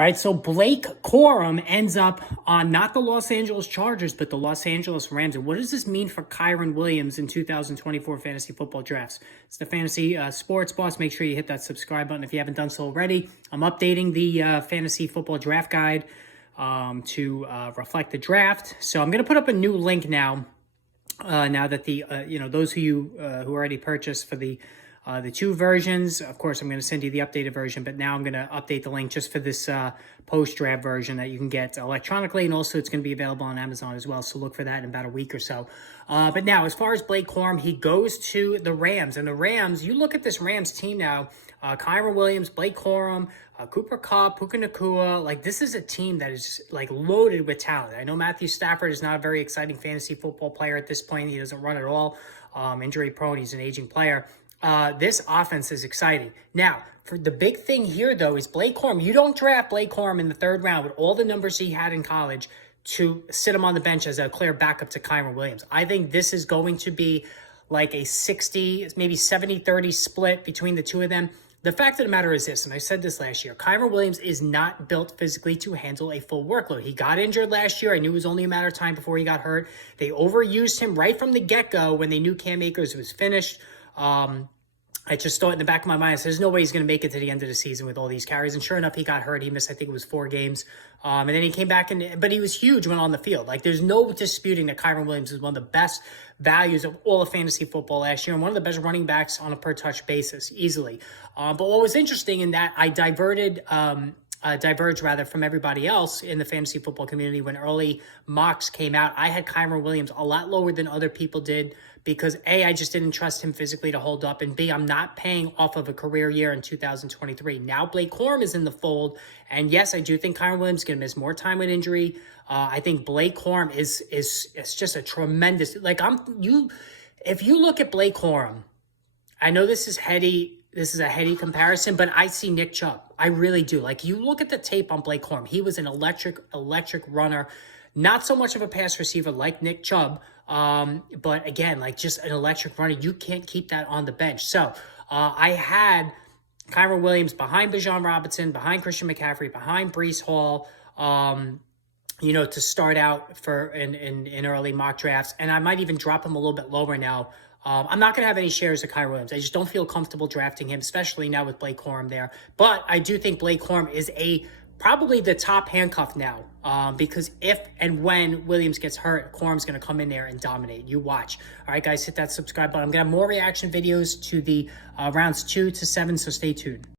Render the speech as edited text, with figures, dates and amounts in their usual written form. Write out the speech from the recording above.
All right, so Blake Corum ends up on not the Los Angeles Chargers, but the Los Angeles Rams. And what does this mean for Kyren Williams in 2024 fantasy football drafts? It's the Fantasy Sports Boss. Make sure you hit that subscribe button if you haven't done so already. I'm updating the fantasy football draft guide to reflect the draft. So I'm going to put up a new link now. Now that the those who already purchased for the two versions, of course, I'm going to send you the updated version, but now I'm going to update the link just for this post-draft version that you can get electronically, and also it's going to be available on Amazon as well, so look for that in about a week or so. But now, as far as Blake Corum, he goes to the Rams, and the Rams, you look at this Rams team now, Kyren Williams, Blake Corum, Cooper Kupp, Puka Nacua, like this is a team that is like loaded with talent. I know Matthew Stafford is not a very exciting fantasy football player at this point. He doesn't run at all, injury prone, he's an aging player. This offense is exciting. Now, for the big thing here, though, is Blake Corum. You don't draft Blake Corum in the third round with all the numbers he had in college to sit him on the bench as a clear backup to Kyren Williams. I think this is going to be like a 60, maybe 70-30 split between the two of them. The fact of the matter is this, and I said this last year, Kyren Williams is not built physically to handle a full workload. He got injured last year. I knew it was only a matter of time before he got hurt. They overused him right from the get-go when they knew Cam Akers was finished. I just thought in the back of my mind, I said, there's no way he's going to make it to the end of the season with all these carries. And sure enough, he got hurt. He missed, I think it was 4 games. And then he came back, but he was huge when on the field. Like, there's no disputing that Kyren Williams is one of the best values of all of fantasy football last year and one of the best running backs on a per-touch basis, easily. But what was interesting in that I diverged from everybody else in the fantasy football community when early mocks came out. I had Kyren Williams a lot lower than other people did because A, I just didn't trust him physically to hold up, and B, I'm not paying off of a career year in 2023. Now Blake Corum is in the fold, and yes, I do think Kyren Williams is going to miss more time with injury. I think Blake Corum is just a tremendous, if you look at Blake Corum, I know this is heady. This is a heady comparison, but I see Nick Chubb. I really do. Like, you look at the tape on Blake Corum. He was an electric runner. Not so much of a pass receiver like Nick Chubb, but again, like just an electric runner. You can't keep that on the bench. So I had Kyren Williams behind Robinson, behind Christian McCaffrey, behind Breece Hall, to start out for in early mock drafts. And I might even drop him a little bit lower now. I'm not going to have any shares of Kyren Williams. I just don't feel comfortable drafting him, especially now with Blake Corum there. But I do think Blake Corum is probably the top handcuff now, because if and when Williams gets hurt, Corum's going to come in there and dominate. You watch. All right, guys, hit that subscribe button. I'm going to have more reaction videos to the rounds 2 to 7, so stay tuned.